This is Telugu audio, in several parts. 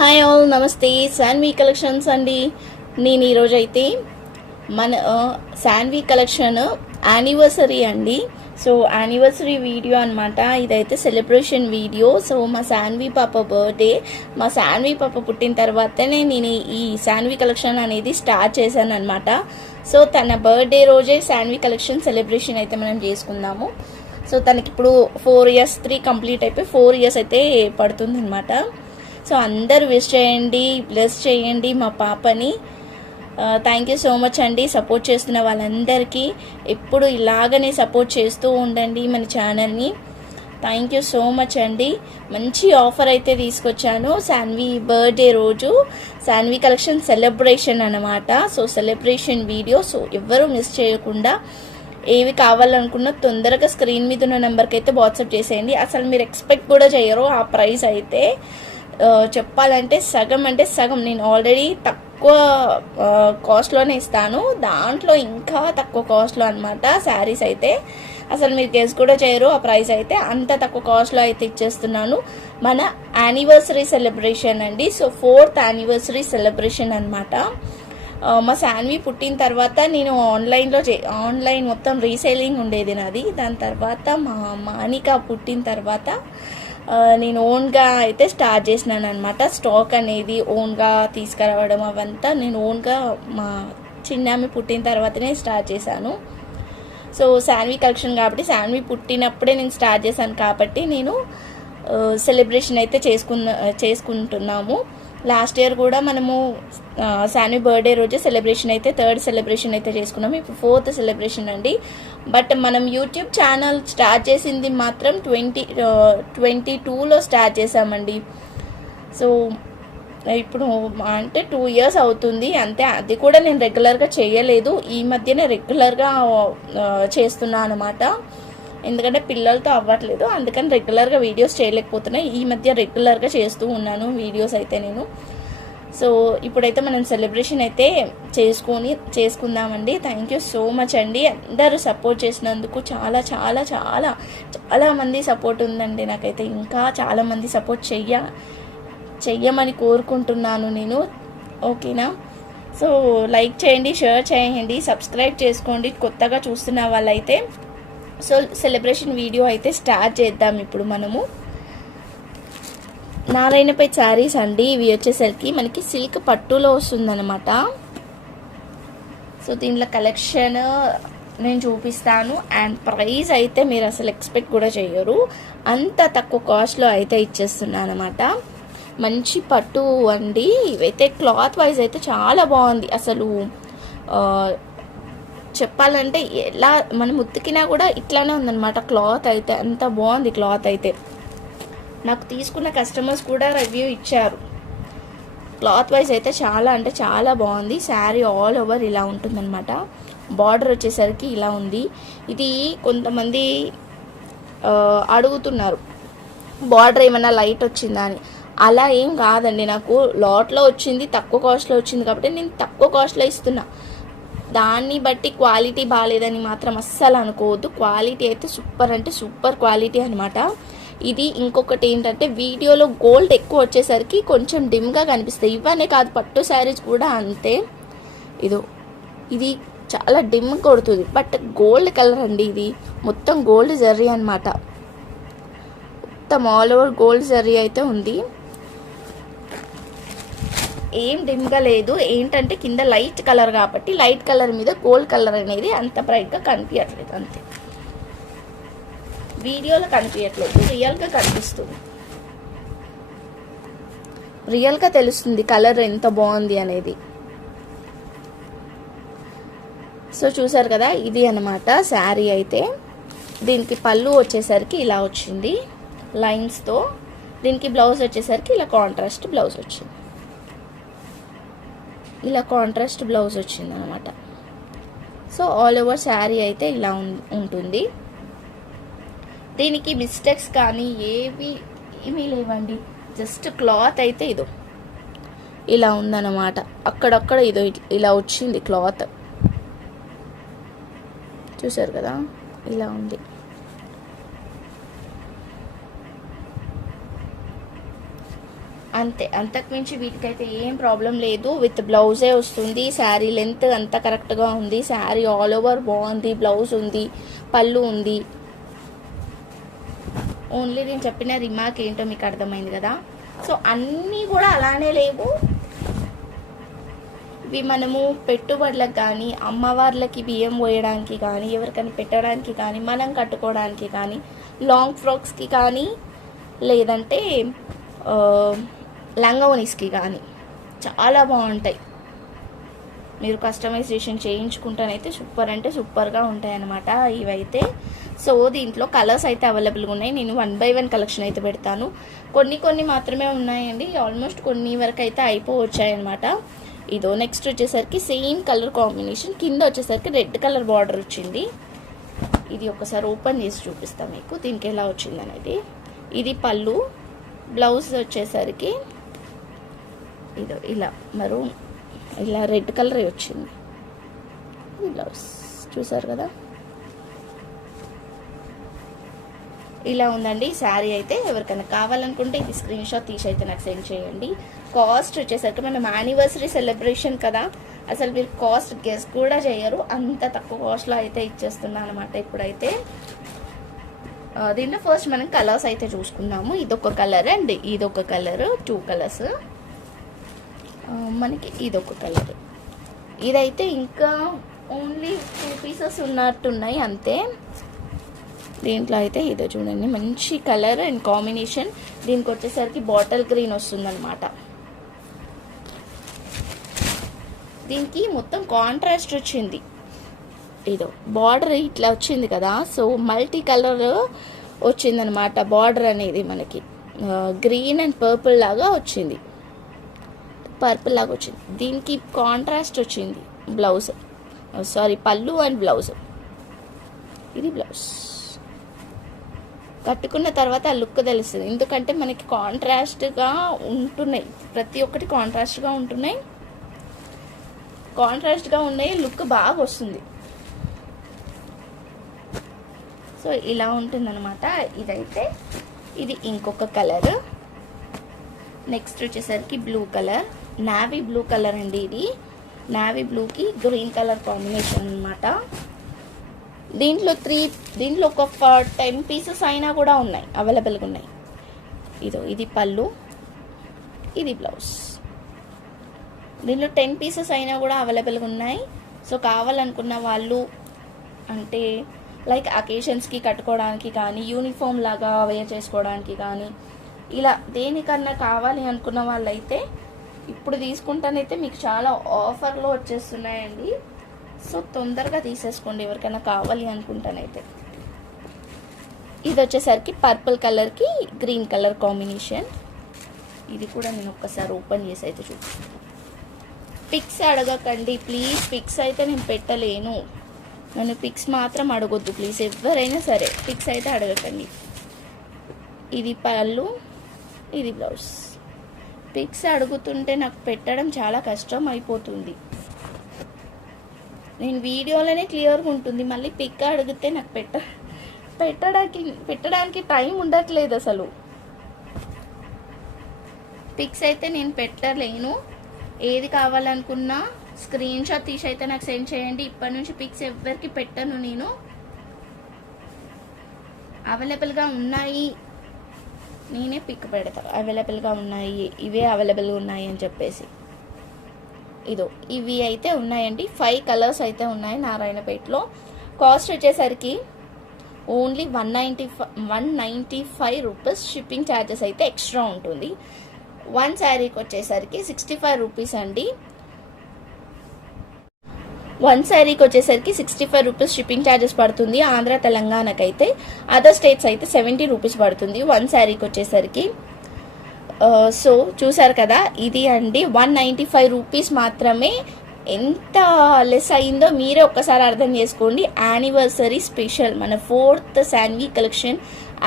హాయ్ ఆల్, నమస్తే. శాన్వి కలెక్షన్స్ అండి. నేను ఈరోజైతే మన శాన్వి కలెక్షన్ యానివర్సరీ అండి. సో యానివర్సరీ వీడియో అనమాట. ఇదైతే సెలబ్రేషన్ వీడియో. సో మా శాన్వి పాప బర్త్డే, మా శాన్వి పాప పుట్టిన తర్వాతనే నేను ఈ శాన్వి కలెక్షన్ అనేది స్టార్ట్ చేశాను అనమాట. సో తన బర్త్డే రోజే శాన్వి కలెక్షన్ సెలబ్రేషన్ అయితే మనం చేసుకుందాము. సో తనకి ఇప్పుడు 4 years 3 కంప్లీట్ అయిపోయి 4 years అయితే పడుతుంది అనమాట. సో అందరు విష్ చేయండి, బ్లెస్ చేయండి మా పాపని. థ్యాంక్ యూ సో మచ్ అండి సపోర్ట్ చేస్తున్న వాళ్ళందరికీ. ఎప్పుడు ఇలాగనే సపోర్ట్ చేస్తూ ఉండండి మన ఛానల్ని. థ్యాంక్ యూ సో మచ్ అండి. మంచి ఆఫర్ అయితే తీసుకొచ్చాను శాన్వి బర్త్డే రోజు. శాన్వి కలెక్షన్ సెలబ్రేషన్ అనమాట. So celebration video. సో ఎవ్వరూ మిస్ చేయకుండా ఏవి కావాలనుకున్నా తొందరగా స్క్రీన్ మీద ఉన్న నెంబర్కి అయితే వాట్సాప్ చేసేయండి. అసలు మీరు ఎక్స్పెక్ట్ కూడా చేయరు ఆ ప్రైస్ అయితే. చెప్పాలంటే సగం అంటే సగం. నేను ఆల్రెడీ తక్కువ కాస్ట్లోనే ఇస్తాను, దాంట్లో ఇంకా తక్కువ కాస్ట్లో అనమాట శారీస్ అయితే. అసలు మీరు గెస్ కూడా చేయరు ఆ ప్రైస్ అయితే. అంత తక్కువ కాస్ట్లో అయితే ఇచ్చేస్తున్నాను. మన యానివర్సరీ సెలబ్రేషన్ అండి. సో 4th యానివర్సరీ సెలబ్రేషన్ అనమాట. మా శాన్వి పుట్టిన తర్వాత నేను ఆన్లైన్ మొత్తం రీసేలింగ్ ఉండేది నాది. దాని తర్వాత మా మానిక పుట్టిన తర్వాత నేను ఓన్గా అయితే స్టార్ట్ చేసినాను అనమాట. స్టాక్ అనేది ఓన్గా తీసుకురావడం అవంతా నేను ఓన్గా మా చిన్నామి పుట్టిన తర్వాతనే స్టార్ట్ చేశాను. సో శాన్వి కలెక్షన్ కాబట్టి శాన్వి పుట్టినప్పుడే నేను స్టార్ట్ చేశాను కాబట్టి నేను సెలబ్రేషన్ అయితే చేసుకుంటున్నాము. లాస్ట్ ఇయర్ కూడా మనము శాన్వి బర్త్డే రోజే సెలబ్రేషన్ అయితే 3rd సెలబ్రేషన్ అయితే చేసుకున్నాము. ఇప్పుడు 4th సెలబ్రేషన్ అండి. బట్ మనం యూట్యూబ్ ఛానల్ స్టార్ట్ చేసింది మాత్రం 2022లో స్టార్ట్ చేసామండి. సో ఇప్పుడు అంటే 2 years అవుతుంది అంతే. అది కూడా నేను రెగ్యులర్గా చేయలేదు, ఈ మధ్యనే రెగ్యులర్గా చేస్తున్నా అనమాట. ఎందుకంటే పిల్లలతో అవ్వట్లేదు, అందుకని రెగ్యులర్గా వీడియోస్ చేయలేకపోతున్నాయి. ఈ మధ్య రెగ్యులర్గా చేస్తూ ఉన్నాను వీడియోస్ అయితే నేను. సో ఇప్పుడైతే మనం సెలబ్రేషన్ అయితే చేసుకుందామండి. థ్యాంక్ యూ సో మచ్ అండి. అందరూ సపోర్ట్ చేసినందుకు చాలా చాలా చాలా చాలా మంది సపోర్ట్ ఉందండి నాకైతే. ఇంకా చాలామంది సపోర్ట్ చెయ్యమని కోరుకుంటున్నాను నేను. ఓకేనా? సో లైక్ చేయండి, షేర్ చేయండి, సబ్స్క్రైబ్ చేసుకోండి కొత్తగా చూస్తున్న వాళ్ళైతే. సో సెలబ్రేషన్ వీడియో అయితే స్టార్ట్ చేద్దాం ఇప్పుడు మనము. నారాయణపేట్ శారీస్ అండి ఇవి. వచ్చేసరికి మనకి సిల్క్ పట్టులో వస్తుందన్నమాట. సో దీనిలో కలెక్షన్ నేను చూపిస్తాను. అండ్ ప్రైస్ అయితే మీరు అసలు ఎక్స్పెక్ట్ కూడా చేయరు, అంత తక్కువ కాస్ట్లో అయితే ఇచ్చేస్తున్నాను అనమాట. మంచి పట్టు అండి ఇవైతే. క్లాత్ వైజ్ అయితే చాలా బాగుంది అసలు. చెప్పాలంటే ఎలా మనం ఉతికినా కూడా ఇట్లానే ఉందన్నమాట క్లాత్ అయితే. అంత బాగుంది క్లాత్ అయితే. నాకు తీసుకున్న కస్టమర్స్ కూడా రివ్యూ ఇచ్చారు. క్లాత్ వైజ్ అయితే చాలా అంటే చాలా బాగుంది. శారీ ఆల్ ఓవర్ ఇలా ఉంటుందన్నమాట. బార్డర్ వచ్చేసరికి ఇలా ఉంది. ఇది కొంతమంది అడుగుతున్నారు బార్డర్ ఏమన్నా లైట్ వచ్చిందా అని. అలా ఏం కాదండి, నాకు లాట్లో వచ్చింది, తక్కువ కాస్ట్లో వచ్చింది కాబట్టి నేను తక్కువ కాస్ట్లో ఇస్తున్నా. దాన్ని బట్టి క్వాలిటీ బాగాలేదని మాత్రం అస్సలు అనుకోవద్దు. క్వాలిటీ అయితే సూపర్ అంటే సూపర్ క్వాలిటీ అనమాట. ఇది ఇంకొకటి ఏంటంటే వీడియోలో గోల్డ్ ఎక్కువ వచ్చేసరికి కొంచెం డిమ్గా కనిపిస్తాయి. ఇవన్నీ కాదు, పట్టు శారీస్ కూడా అంతే. ఇది చాలా డిమ్ కొడుతుంది, బట్ గోల్డ్ కలర్ అండి. ఇది మొత్తం గోల్డ్ జరీ అనమాట. మొత్తం ఆల్ ఓవర్ గోల్డ్ జరీ అయితే ఉంది. ఏం డిమ్గా లేదు. ఏంటంటే కింద లైట్ కలర్ కాబట్టి లైట్ కలర్ మీద గోల్డ్ కలర్ అనేది అంత బ్రైట్గా కనిపించట్లేదు, అంతే. వీడియోలో కనిపించట్లేదు, రియల్గా కనిపిస్తుంది. రియల్గా తెలుస్తుంది కలర్ ఎంత బాగుంది అనేది. సో చూసారు కదా, ఇది అనమాట శారీ అయితే. దీనికి పళ్ళు వచ్చేసరికి ఇలా వచ్చింది లైన్స్తో. దీనికి బ్లౌజ్ వచ్చేసరికి ఇలా కాంట్రాస్ట్ బ్లౌజ్ వచ్చింది. ఇలా కాంట్రాస్ట్ బ్లౌజ్ వచ్చింది అనమాట. సో ఆల్ ఓవర్ శారీ అయితే ఇలా ఉంటుంది. దీనికి మిస్టేక్స్ కానీ ఏమీ లేవండి. జస్ట్ క్లాత్ అయితే ఇలా ఉందన్నమాట. అక్కడక్కడ ఇలా వచ్చింది క్లాత్. చూసారు కదా, ఇలా ఉంది. అంతే, అంతకుమించి వీటికైతే ఏం ప్రాబ్లం లేదు. విత్ బ్లౌజే వస్తుంది. శారీ లెంత్ అంతా కరెక్ట్గా ఉంది. శారీ ఆల్ ఓవర్ బాగుంది. బ్లౌజ్ ఉంది, పళ్ళు ఉంది. ఓన్లీ నేను చెప్పిన రిమార్క్ ఏంటో మీకు అర్థమైంది కదా. సో అన్నీ కూడా అలానే లేవు. ఇవి మనము పెట్టుబడులకు కానీ, అమ్మవార్లకి బియ్యం పోయడానికి కానీ, ఎవరికైనా పెట్టడానికి కానీ, మనం కట్టుకోవడానికి కానీ, లాంగ్ ఫ్రాక్స్కి కానీ, లేదంటే లంగావోనీస్కి కానీ చాలా బాగుంటాయి. మీరు కస్టమైజేషన్ చేయించుకుంటానైతే సూపర్ అంటే సూపర్గా ఉంటాయి అన్నమాట ఇవైతే. సో దీంట్లో కలర్స్ అయితే అవైలబుల్గా ఉన్నాయి. నేను 1 by 1 కలెక్షన్ అయితే పెడతాను. కొన్ని మాత్రమే ఉన్నాయండి. ఆల్మోస్ట్ కొన్ని వరకు అయితే అయిపోవచ్చాయన్నమాట. ఇదో నెక్స్ట్ వచ్చేసరికి సేమ్ కలర్ కాంబినేషన్, కింద వచ్చేసరికి రెడ్ కలర్ బార్డర్ వచ్చింది. ఇది ఒకసారి ఓపెన్ చేసి చూపిస్తాను మీకు దీనికి ఎలా వచ్చింది అనేది. ఇది పళ్ళు, బ్లౌజ్ వచ్చేసరికి ఇదో ఇలా మరూన్, ఇలా రెడ్ కలర్ వచ్చింది. ఇది బ్లౌజ్ చూసారు కదా, ఇలా ఉందండి శారీ అయితే. ఎవరికైనా కావాలనుకుంటే ఇది స్క్రీన్ షాట్ తీసి అయితే నాకు సెండ్ చేయండి. కాస్ట్ వచ్చేసరికి మనం యానివర్సరీ సెలబ్రేషన్ కదా, అసలు మీరు కాస్ట్ గెస్ కూడా చేయరు, అంత తక్కువ కాస్ట్లో అయితే ఇచ్చేస్తున్నాను అనమాట ఇప్పుడైతే. దీంట్లో ఫస్ట్ మనం కలర్స్ అయితే చూసుకుందాము. ఇదొక కలర్ అండ్ ఇదొక కలర్, 2 కలర్స్. మనకి ఇదొక కలర్. ఇదైతే ఇంకా ఓన్లీ 2 పీసెస్ ఉన్నట్టున్నాయి అంతే. దీంట్లో అయితే ఇదో చూడండి, మంచి కలర్ అండ్ కాంబినేషన్. దీనికి వచ్చేసరికి బాటిల్ గ్రీన్ వస్తుందన్నమాట. దీనికి మొత్తం కాంట్రాస్ట్ వచ్చింది. ఇదో బార్డర్ ఇట్లా వచ్చింది కదా, సో మల్టీ కలర్ వచ్చిందనమాట బార్డర్ అనేది. మనకి గ్రీన్ అండ్ పర్పుల్ లాగా వచ్చింది, పర్పుల్ లాగా వచ్చింది. దీనికి కాంట్రాస్ట్ వచ్చింది బ్లౌజ్, సారీ పళ్ళు అండ్ బ్లౌజ్. ఇది బ్లౌజ్. కట్టుకున్న తర్వాత ఆ లుక్ తెలుస్తుంది, ఎందుకంటే మనకి కాంట్రాస్ట్గా ఉంటున్నాయి, ప్రతి ఒక్కటి కాంట్రాస్ట్గా ఉంటున్నాయి. కాంట్రాస్ట్గా ఉన్నాయి, లుక్ బాగా వస్తుంది. సో ఇలా ఉంటుందన్నమాట ఇదైతే. ఇది ఇంకొక కలర్. నెక్స్ట్ వచ్చేసరికి blue colour, navy blue colour అండి. ఇది నావీ బ్లూకి గ్రీన్ కలర్ కాంబినేషన్ అనమాట. దీంట్లో ఒక 10 పీసెస్ అయినా కూడా ఉన్నాయి, అవైలబుల్గా ఉన్నాయి. ఇది పళ్ళు, ఇది బ్లౌజ్. దీంట్లో 10 పీసెస్ అయినా కూడా అవైలబుల్గా ఉన్నాయి. సో కావాలనుకున్న వాళ్ళు, అంటే లైక్ అకేషన్స్కి కట్టుకోవడానికి కానీ, యూనిఫామ్ లాగా వేర్ చేసుకోవడానికి కానీ, ఇలా దేనికన్నా కావాలి అనుకున్న వాళ్ళైతే ఇప్పుడు తీసుకుంటానైతే మీకు చాలా ఆఫర్లో వచ్చేస్తున్నాయండి. సో తొందరగా తీసేసుకోండి ఎవరికైనా కావాలి అనుకుంటానైతే. ఇది వచ్చేసరికి పర్పుల్ కలర్కి గ్రీన్ కలర్ కాంబినేషన్. ఇది కూడా నేను ఒక్కసారి ఓపెన్ చేసి అయితే చూపిస్తాను. పిక్స్ అడగకండి ప్లీజ్, పిక్స్ అయితే నేను పెట్టలేను. నన్ను పిక్స్ మాత్రం అడగొద్దు ప్లీజ్, ఎవరైనా సరే పిక్స్ అయితే అడగకండి. ఇది పళ్ళు, ఇది బ్లౌజ్. పిక్స్ అడుగుతుంటే నాకు పెట్టడం చాలా కష్టం అయిపోతుంది. నేను వీడియోలోనే క్లియర్గా ఉంటుంది, మళ్ళీ పిక్ అడిగితే నాకు పెట్టడానికి టైం ఉండట్లేదు అసలు. పిక్స్ అయితే నేను పెట్టలేను. ఏది కావాలనుకున్నా స్క్రీన్ షాట్ తీసి అయితే నాకు సెండ్ చేయండి. ఇప్పటి నుంచి పిక్స్ ఎవరికి పెట్టను నేను. అవైలబుల్గా ఉన్నాయి నేనే పిక్ పెడతా, అవైలబుల్గా ఉన్నాయి, ఇవే అవైలబుల్గా ఉన్నాయి అని చెప్పేసి. ఇవి అయితే ఉన్నాయండి. 5 కలర్స్ అయితే ఉన్నాయి నారాయణపేటలో. కాస్ట్ వచ్చేసరికి ఓన్లీ 195 రూపీస్. షిప్పింగ్ ఛార్జెస్ అయితే ఎక్స్ట్రా ఉంటుంది. 1 శారీకి వచ్చేసరికి 65 రూపీస్ అండి. 1 శారీకి వచ్చేసరికి 65 రూపీస్ షిప్పింగ్ ఛార్జెస్ పడుతుంది. ఆంధ్ర తెలంగాణకైతే, అదర్ స్టేట్స్ అయితే 70 రూపీస్ పడుతుంది 1 శారీకి వచ్చేసరికి. సో చూసారు కదా, ఇది అండి 195 రూపీస్ మాత్రమే. ఎంత లెస్ అయిందో మీరే ఒక్కసారి అర్థం చేసుకోండి. యానివర్సరీ స్పెషల్, మన 4th Shanvi collection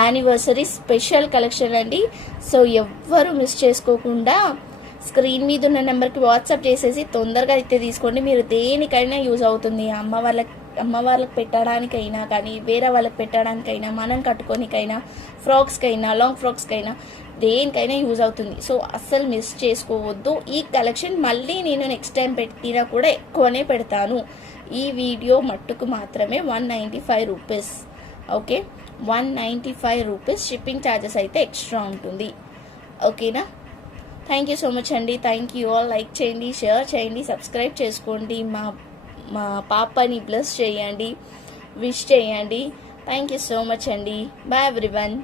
anniversary special collection అండి. సో ఎవ్వరు మిస్ చేసుకోకుండా స్క్రీన్ మీద ఉన్న నెంబర్కి వాట్సాప్ చేసేసి తొందరగా అయితే తీసుకోండి. మీరు దేనికైనా యూజ్ అవుతుంది. అమ్మ వాళ్ళకి పెట్టడానికైనా కానీ, వేరే వాళ్ళకి పెట్టడానికైనా, మనం కట్టుకోనికైనా, ఫ్రాక్స్కైనా, లాంగ్ ఫ్రాక్స్కైనా, దేనికైనా యూజ్ అవుతుంది. సో అస్సలు మిస్ చేసుకోవద్దు. ఈ కలెక్షన్ మళ్ళీ నేను నెక్స్ట్ టైం పెట్టినా కూడా ఎక్కువనే పెడతాను. ఈ వీడియో మట్టుకు మాత్రమే 195 rupees. Okay, 195 rupees. Shipping charges అయితే ఎక్స్ట్రా ఉంటుంది. ఓకేనా? థ్యాంక్ యూ సో మచ్ అండి. Thank you all. లైక్ చేయండి, షేర్ చేయండి, సబ్స్క్రైబ్ చేసుకోండి. మా పాపని బ్లెస్ చేయండి, విష్ చేయండి. థ్యాంక్ యూ సో మచ్ అండి. Bye everyone.